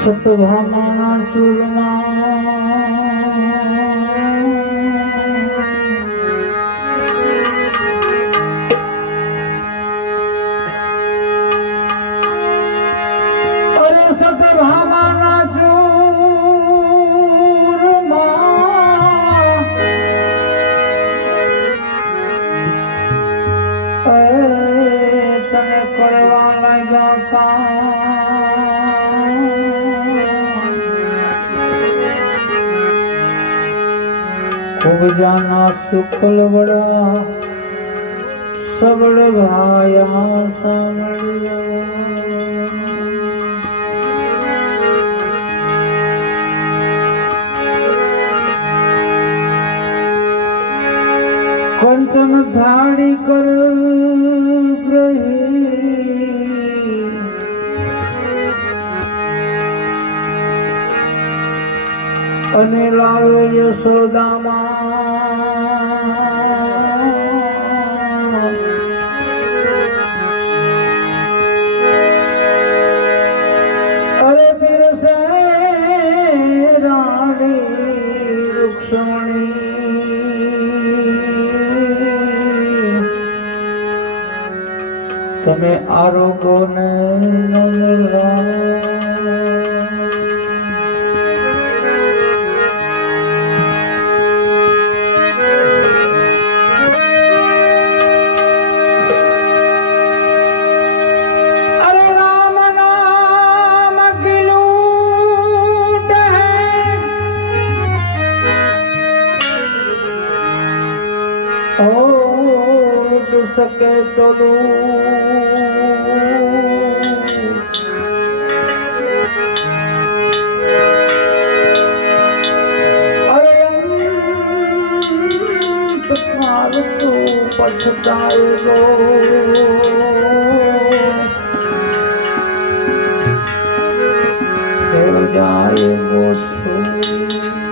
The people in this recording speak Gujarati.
સતભામાના ચૂરમા. શુકલ શુક્લ વડા સબળ ભાયા સાંભળ્યો કંચન ધાડી કર અને લાવે યશોદામાં અરે પીરસે રાણી રૂક્ષમણી તમે આરોગો ને હૈ ઓટ સકે તો અરે અંત કાલ તો છું